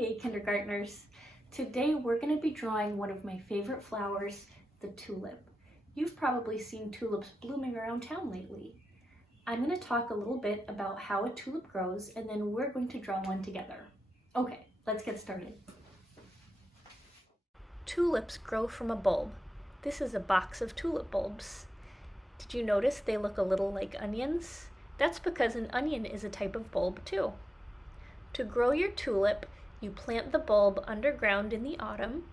Hey kindergartners! Today we're going to be drawing one of my favorite flowers, the tulip. You've probably seen tulips blooming around town lately. I'm going to talk a little bit about how a tulip grows and then we're going to draw one together. Okay, let's get started. Tulips grow from a bulb. This is a box of tulip bulbs. Did you notice they look a little like onions? That's because an onion is a type of bulb too. To grow your tulip, you plant the bulb underground in the autumn.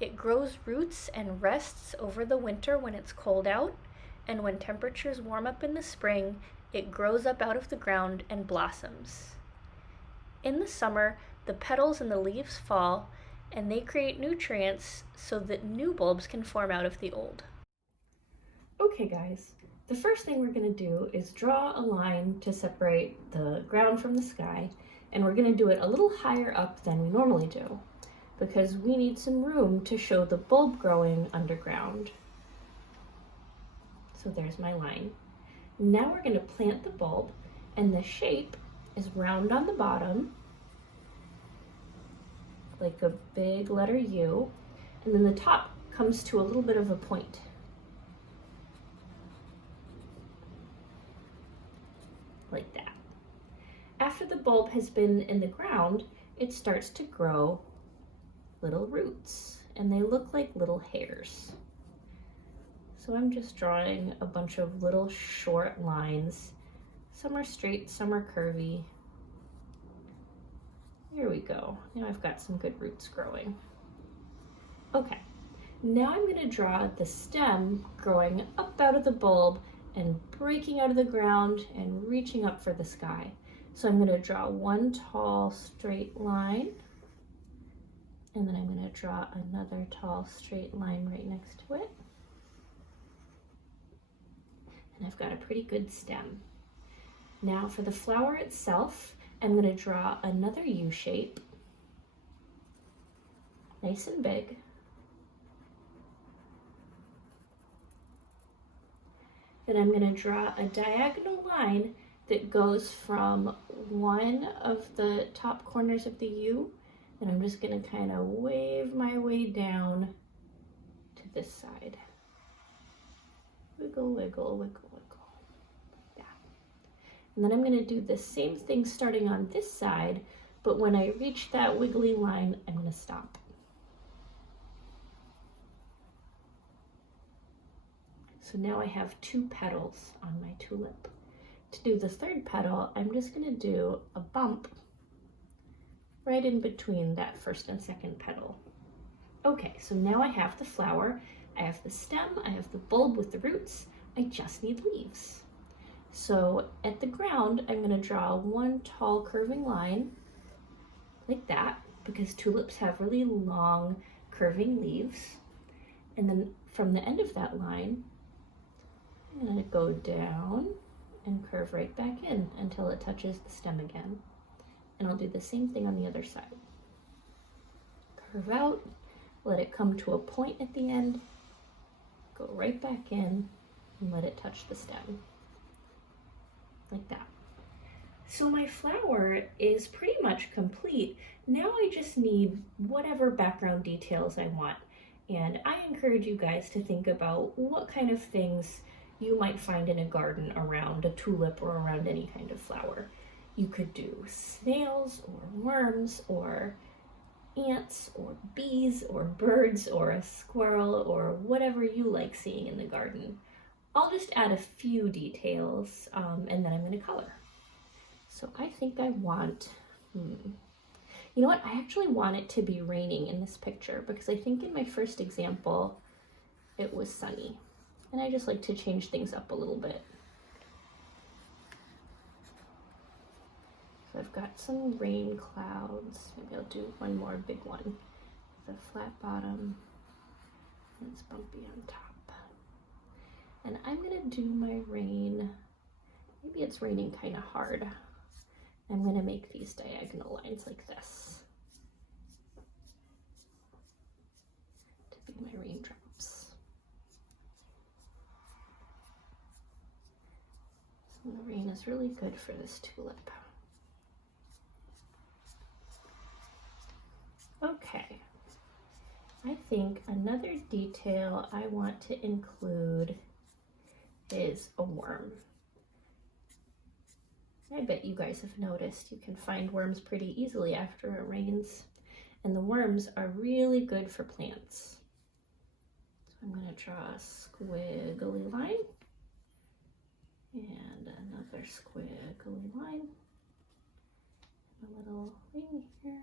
It grows roots and rests over the winter when it's cold out, and when temperatures warm up in the spring, it grows up out of the ground and blossoms. In the summer, the petals and the leaves fall, and they create nutrients so that new bulbs can form out of the old. Okay guys, the first thing we're going to do is draw a line to separate the ground from the sky, and we're going to do it a little higher up than we normally do because we need some room to show the bulb growing underground. So there's my line. Now we're going to plant the bulb, and the shape is round on the bottom, like a big letter U, and then the top comes to a little bit of a point. Like that. After the bulb has been in the ground, it starts to grow little roots, and they look like little hairs. So I'm just drawing a bunch of little short lines. Some are straight, some are curvy. Here we go. Now I've got some good roots growing. Okay, now I'm going to draw the stem growing up out of the bulb and breaking out of the ground and reaching up for the sky. So I'm going to draw one tall straight line, and then I'm going to draw another tall straight line right next to it. And I've got a pretty good stem. Now for the flower itself, I'm going to draw another U shape, nice and big. Then I'm going to draw a diagonal line that goes from one of the top corners of the U, and I'm just going to kind of wave my way down to this side. Wiggle, wiggle, wiggle, wiggle, like that. And then I'm going to do the same thing starting on this side, but when I reach that wiggly line, I'm going to stop. So now I have two petals on my tulip. To do the third petal, I'm just going to do a bump right in between that first and second petal. Okay, so now I have the flower, I have the stem, I have the bulb with the roots, I just need leaves. So at the ground, I'm going to draw one tall curving line like that, because tulips have really long curving leaves. And then from the end of that line, I'm going to go down and curve right back in until it touches the stem again. And I'll do the same thing on the other side. Curve out, let it come to a point at the end, go right back in, and let it touch the stem. Like that. So my flower is pretty much complete. Now I just need whatever background details I want. And I encourage you guys to think about what kind of things you might find in a garden around a tulip or around any kind of flower. You could do snails or worms or ants or bees or birds or a squirrel or whatever you like seeing in the garden. I'll just add a few details and then I'm going to color. So I think I want, you know what, I actually want it to be raining in this picture because I think in my first example it was sunny. And I just like to change things up a little bit. So I've got some rain clouds. Maybe I'll do one more big one with a flat bottom, and it's bumpy on top. And I'm gonna do my rain, maybe it's raining kind of hard. I'm gonna make these diagonal lines like this to be my raindrops. The rain is really good for this tulip. Okay, I think another detail I want to include is a worm. I bet you guys have noticed you can find worms pretty easily after it rains, and the worms are really good for plants. So I'm going to draw a squiggly line and another squiggly line, a little thing here,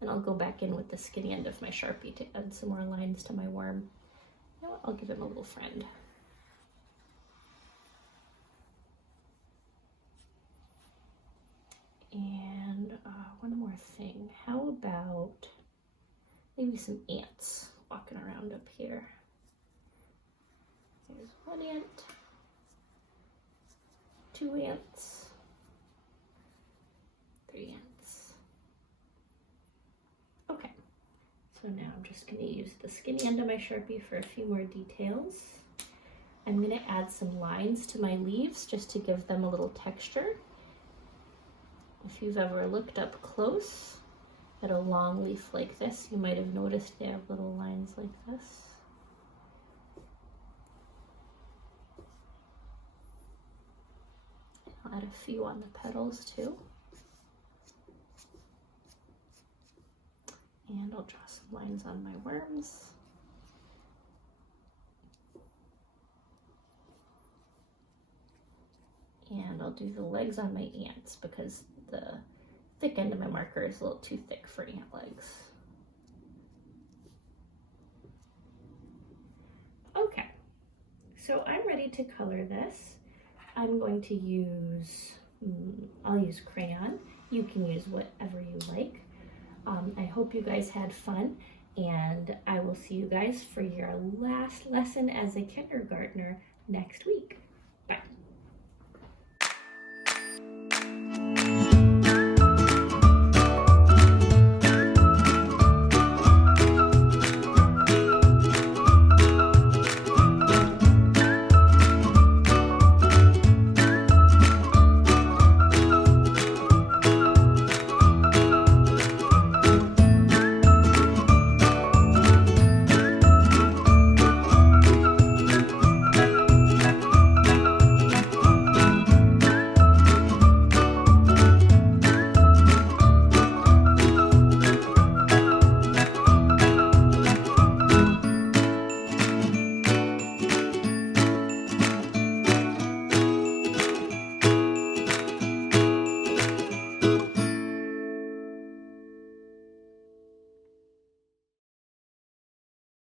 and I'll go back in with the skinny end of my Sharpie to add some more lines to my worm. You know what? I'll give him a little friend. And one more thing, how about maybe some ants walking around up here? There's one ant, two ants, three ants. Okay, so now I'm just going to use the skinny end of my Sharpie for a few more details. I'm going to add some lines to my leaves just to give them a little texture. If you've ever looked up close at a long leaf like this, you might have noticed they have little lines like this. I'll add a few on the petals too. And I'll draw some lines on my worms. And I'll do the legs on my ants because the thick end of my marker is a little too thick for ant legs. Okay, so I'm ready to color this. I'm going to use, I'll use crayon. You can use whatever you like. I hope you guys had fun, and I will see you guys for your last lesson as a kindergartner next week.